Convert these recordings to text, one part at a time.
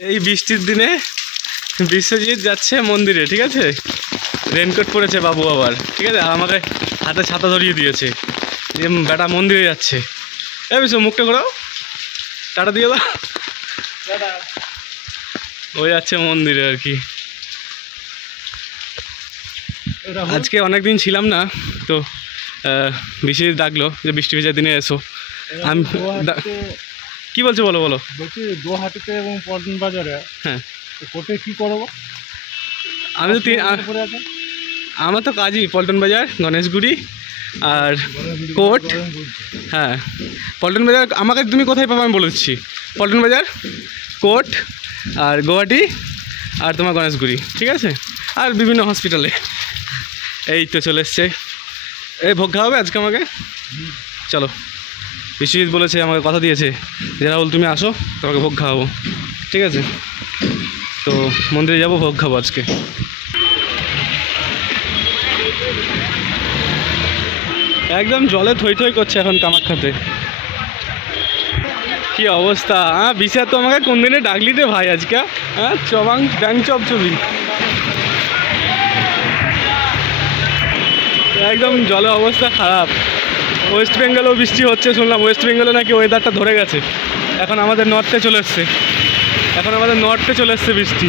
এই বৃষ্টির দিনে বিশ্বজিৎ যাচ্ছে মন্দিরে, ঠিক আছে। রেনকোট পরেছে বাবু আবার, ঠিক আছে। আর আমাকে হাতে ছাতা ধরিয়ে দিয়েছে, যে বেটা মন্দিরে যাচ্ছে। এই বিশ্ব মুখটা ঘোরাও, টাটা দিয়ে দাও। ও যাচ্ছে মন্দিরে আর কি। আজকে অনেকদিন ছিলাম না, তো বিশ্বজিৎ ডাকলো যে বৃষ্টি ভেজার দিনে এসো। আমি কি বলছো, বলো বলো। বলছি গুয়াহাটিতে এবং পল্টন বাজারে, হ্যাঁ, কোর্টে কি করবো? আমি তো আমার তো কাজই পল্টন বাজার, গণেশগুড়ি আর কোর্ট। হ্যাঁ, পল্টন বাজার আমাকে তুমি কোথায় পাবো আমি বলে দিচ্ছি। পল্টন বাজার, কোর্ট আর গুয়াহাটি আর তোমার গণেশগুড়ি, ঠিক আছে। আর বিভিন্ন হসপিটালে। এই তো চলে এসছে। এই ভোগ খাওয়াবে আজকে আমাকে? চলো, বিশ্বজিৎ বলেছে, আমাকে কথা দিয়েছে যে রাহুল তুমি আসো, তোমাকে ভোগ খাওয়াবো, ঠিক আছে। তো মন্দিরে যাবো, ভোগ খাবো আজকে। একদম জলে থই থই করছে এখন কামাখ্যাতে। কি অবস্থা! হ্যাঁ, বিশা তো আমাকে কোন দিনে ডাকলি রে ভাই আজকে? হ্যাঁ, চবাং ড্যাং চপ ছবি একদম জলের অবস্থা খারাপ। ওয়েস্ট বেঙ্গলেও বৃষ্টি হচ্ছে শুনলাম। ওয়েস্ট বেঙ্গলে নাকি ওয়েদারটা ধরে গেছে। এখন আমাদের নর্থে চলে এসছে, বৃষ্টি।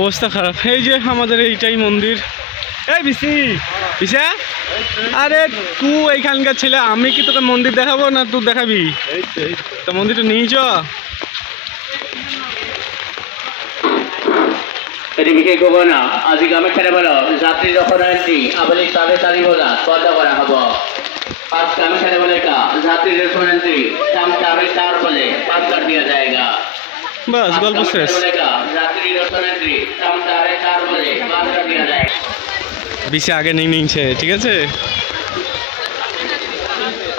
অবস্থা খারাপ। এই যে আমাদের এইটাই মন্দির। এই বিশা, আরে তুই এইখানকার ছেলে, আমি কি তোকে মন্দির দেখাবো না তুই দেখাবি? তো মন্দিরটা নিয়ে চ। বিশেষ ঘোষণা, আজি কামাখ্যা বল যাত্রী যখন এন্ট্রি আপনি সাড়ে 4 বজা বন্ধ করা হব। আজ কামাখ্যা বলে কা যাত্রী যখন এন্ট্রি शाम 4:30 বজে পাস কর দিয়া जाएगा। বাস গল্প শেষ। যাত্রী যখন এন্ট্রি शाम 4:30 বজে পাস কর দিয়া जाएगा। বিশে আগে নিংছে, ঠিক আছে।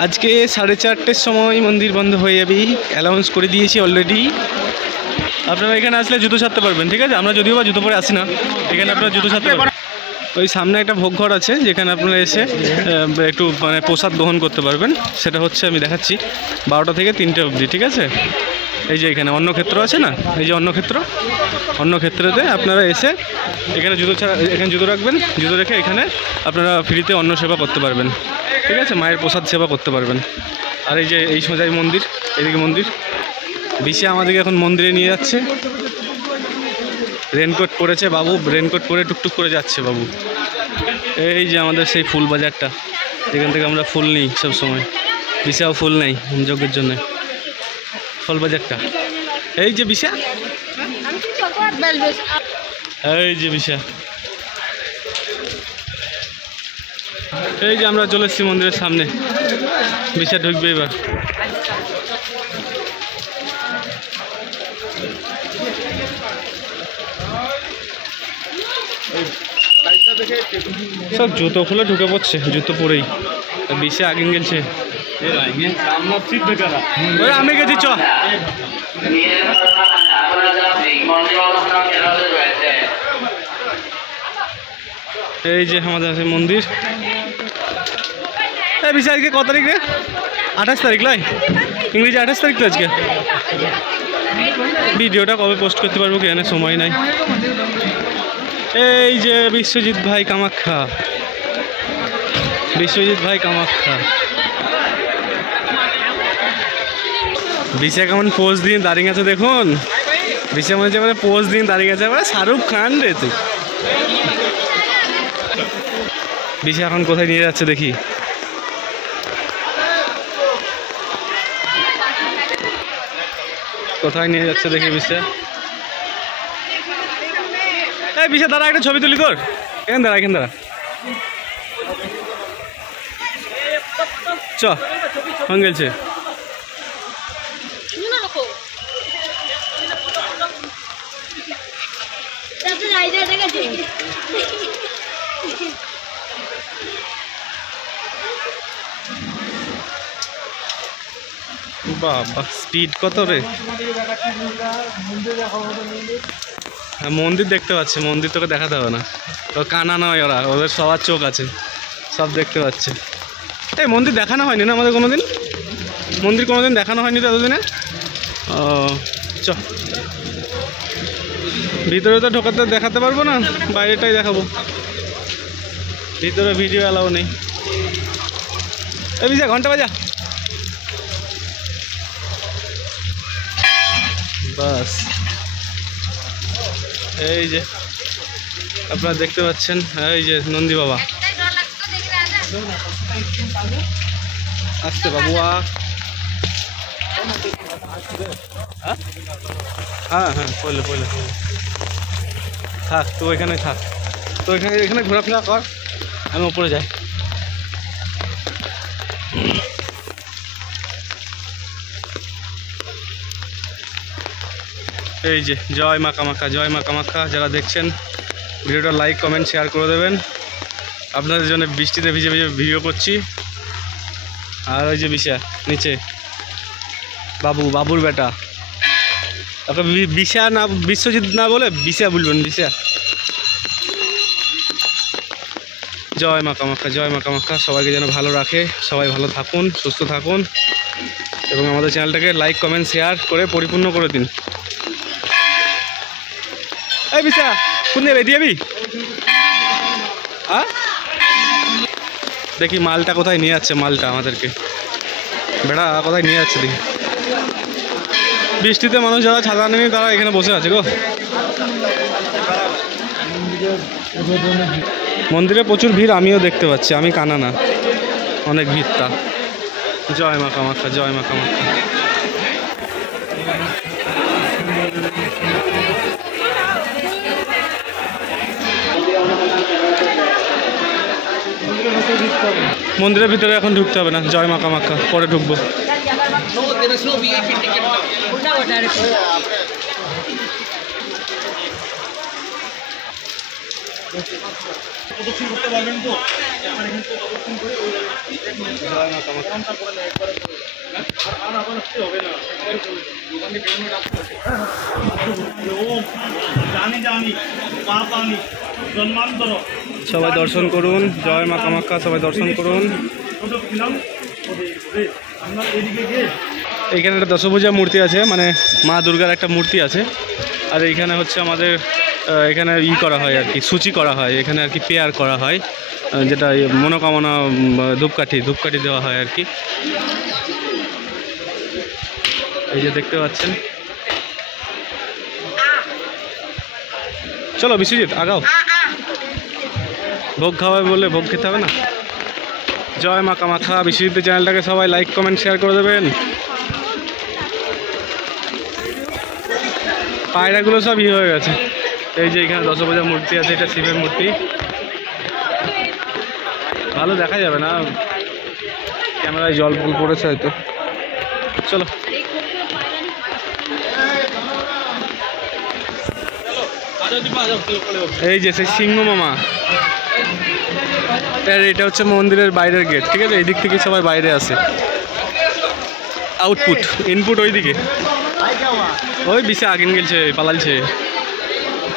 আজকে 4:30-টের সময় মন্দির বন্ধ হয়ে যাবে, অ্যানাউন্স করে দিয়েছি অলরেডি। আপনারা এখানে আসলে জুতো ছাড়তে পারবেন, ঠিক আছে। আমরা যদিও বা জুতো পরে আসি না, এখানে আপনারা জুতো ছাড়তে পারবেন। ওই সামনে একটা ভোগ ঘর আছে, যেখানে আপনারা এসে একটু মানে প্রসাদ গ্রহণ করতে পারবেন। সেটা হচ্ছে আমি দেখাচ্ছি 12টা থেকে 3টে অবধি, ঠিক আছে। এই যে এখানে অন্নক্ষেত্র আছে না, এই যে অন্নক্ষেত্রতে আপনারা এসে এখানে জুতো রাখবেন। জুতো রেখে এখানে আপনারা ফ্রিতে অন্ন সেবা করতে পারবেন, ঠিক আছে। মায়ের প্রসাদ সেবা করতে পারবেন। আর এই যে এই সোজাই মন্দির, এদিকে মন্দির। বিশে আমাদেরকে এখন মন্দিরে নিয়ে যাচ্ছে। রেনকোট পরেছে বাবু, রেনকোট পরে টুকটুক করে যাচ্ছে বাবু। এই যে আমাদের সেই ফুল বাজারটা, যেখান থেকে আমরা ফুল নিই সব সময়। বিশাও ফুল নেই যজ্ঞের জন্য, ফুল বাজারটা। এই যে বিশা, এই যে বিশা, এই যে আমরা চলে এসেছি মন্দিরের সামনে। বিশা ঢুকবে এবার। সব জুতো খুলে ঢুকে পড়ছে, জুতো পরেই। বিশে আগে গেছে, আমি গেছি। চ, এই যে আমাদের মন্দির। এই বিশে আজকে কত তারিখ রে? 28 তারিখ লাই, ইংরেজি 28 তারিখ তো আজকে। ভিডিওটা কবে পোস্ট করতে পারবো কি জানে, সময় নাই। এই যে বিশ্বজিৎ ভাই কামাখ্যা, বিশা কেমন পোজ দিয়ে দাঁড়িয়ে আছে দেখুন। বিশা মনে হচ্ছে পোজ দিয়ে দাঁড়িয়ে আছে, শাহরুখ খান রে তুই। বিশা এখন কোথায় নিয়ে যাচ্ছে দেখি। কোথায় নিয়ে যাচ্ছে দেখি বিশা। এই বিশা দাঁড়া, একটা ছবি তুলি তোর। এখানে দাঁড়া। চ, হয়ে গেছে। বাবা স্পিড কত রে! হ্যাঁ, মন্দির দেখতে পাচ্ছে। মন্দির তোকে দেখাতে হবে না, তো কানা নয় ওরা, ওদের সবার চোখ আছে, সব দেখতে পাচ্ছে। এই মন্দির দেখানো হয়নি না আমাদের কোনোদিন, মন্দির কোনোদিন দেখানো হয়নি তো এতদিনে। ও চ, ভিতরে তো ঢোকাতে দেখাতে পারবো না, বাইরেটাই দেখাবো, ভিতরে ভিডিও অ্যালাউ নেই। এই বিজা ঘন্টা বাজা, বাস। এই যে আপনারা দেখতে পাচ্ছেন, এই যে নন্দী বাবা। আসতে বাবুয়া। হ্যাঁ হ্যাঁ পড়লে পড়লে থাক, তো এখানে থাক, তো এখানে ঘোরাফেরা কর, আমি উপরে যাই। এই যে জয় মা কামাখ্যা, জয় মা কামাখ্যা। যারা দেখছেন ভিডিওটা লাইক কমেন্ট শেয়ার করে দেবেন। আপনাদের জন্য বৃষ্টিতে ভিজে ভিজে ভিডিও করছি। আর ওই যে বিশা নিচে, বাবুর বেটা, ওকে বিশা না, বিশ্বজিৎ না বলে বিশা বলবেন, বিশা। জয় মা কামাখ্যা, জয় মা কামাখ্যা। সবাইকে যেন ভালো রাখে, সবাই ভালো থাকুন, সুস্থ থাকুন, এবং আমাদের চ্যানেলটাকে লাইক কমেন্ট শেয়ার করে পরিপূর্ণ করে দিন। এই বিশা কোন দেবে দিবি? হ্যাঁ দেখি মালটা কোথায় নিয়ে যাচ্ছে, মালটা আমাদেরকে বেড়া কোথায় নিয়ে যাচ্ছে দেখি। বৃষ্টিতে মানুষ যারা ছাতা নেই তারা এখানে বসে আছে গো। মন্দিরে প্রচুর ভিড়, আমিও দেখতে পাচ্ছি, আমি কানা না, অনেক ভিড় তা। জয় মা কামাখ্যা, জয় মা কামাখ্যা। মন্দিরের ভিতরে এখন ঢুকতে হবে না, জয় মা কামাখ্যা, পরে ঢুকবো। সবাই দর্শন করুন, জয় মা কামাখ্যা, সবাই দর্শন করুন। এইখানে একটা দশভুজা মূর্তি আছে, মানে মা দুর্গার একটা মূর্তি আছে। আর এইখানে হচ্ছে আমাদের এখানে করা হয় আর কি, সূচি করা হয় এখানে আর কি, পেয়ার করা হয়, যেটা মনোকামনা ধূপকাঠি দেওয়া হয় আর কি। এই যে দেখতে পাচ্ছেন। চলো বিশ্বজিৎ আগাও, ভোগ খাওয়াবে বললে ভোগ খেতে হবে না। জয় মা কামাখ্যা। বিশ্বজিতের চ্যানেলটাকে সবাই লাইক কমেন্ট শেয়ার করে দেবেন। পায়রাগুলো সব হয়ে গেছে। এই যে এখানে দশভুজা মূর্তি আছে, এটা শিবের মূর্তি, ভালো দেখা যাবে না, ক্যামেরায় জল ফুল পড়েছে হয়তো। চলো এই যে সেই সিংহ মামা, এটা হচ্ছে মন্দিরের বাইরের গেট, ঠিক আছে? এই দিক থেকে সবাই বাইরে আসে, আউটপুট ইনপুট ওই দিকে। ওই বিশা আগিন গেলছে, পালালছে।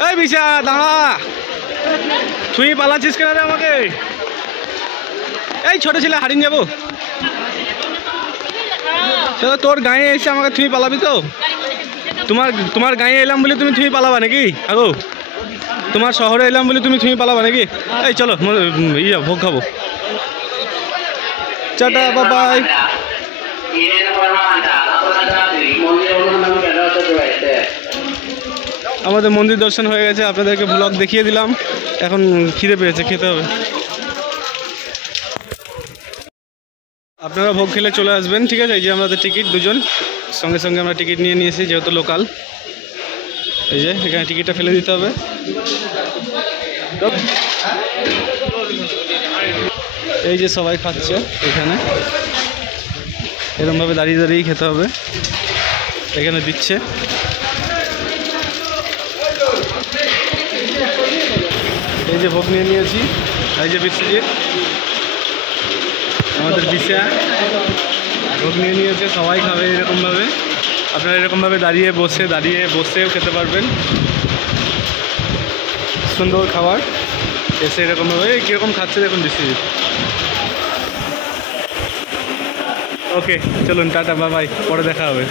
এই বিশা দাঁড়া, তুই পালাচ্ছিস কেন রে আমাকে? এই ছোট ছেলে হারিয়ে যাবো, তোর গায়ে এসে আমাকে তুই পালাবি তো? তোমার গায়ে এলাম বলে তুমি পালাবা নাকি? আগো তোমার শহরে এলাম বলে তুমি পালাবা নাকি? এই চলো ভোগ খাবো। Tata bye. আমাদের মন্দির দর্শন হয়ে গেছে, আপনাদেরকে ব্লগ দেখিয়ে দিলাম। এখন খিদে পেয়েছে, খেতে হবে। আপনারা ভোগ খেলে চলে আসবেন, ঠিক আছে? এই যে আমাদের টিকিট, দুজন সঙ্গে সঙ্গে আমরা টিকিট নিয়ে নিয়েছি, যেহেতু লোকাল। এই যে এখানে টিকিটটা ফেলে দিতে হবে। এই যে সবাই খাচ্ছে এখানে, এরকমভাবে দাঁড়িয়ে দাঁড়িয়েই খেতে হবে, এখানে দিচ্ছে। এই যে ভোগ নিয়ে নিয়েছি, এই যে বিশ্বজিৎ আমাদের বিশা ভোগ নিয়ে নিয়েছে, সবাই খাবে এরকমভাবে। আপনারা এরকমভাবে দাঁড়িয়ে বসেও খেতে পারবেন, সুন্দর খাবার। এসে এরকমভাবে কীরকম খাচ্ছে দেখুন বিশ্বজিৎ। ওকে চলুন টাটা বাই বাই, পরে দেখা হবে।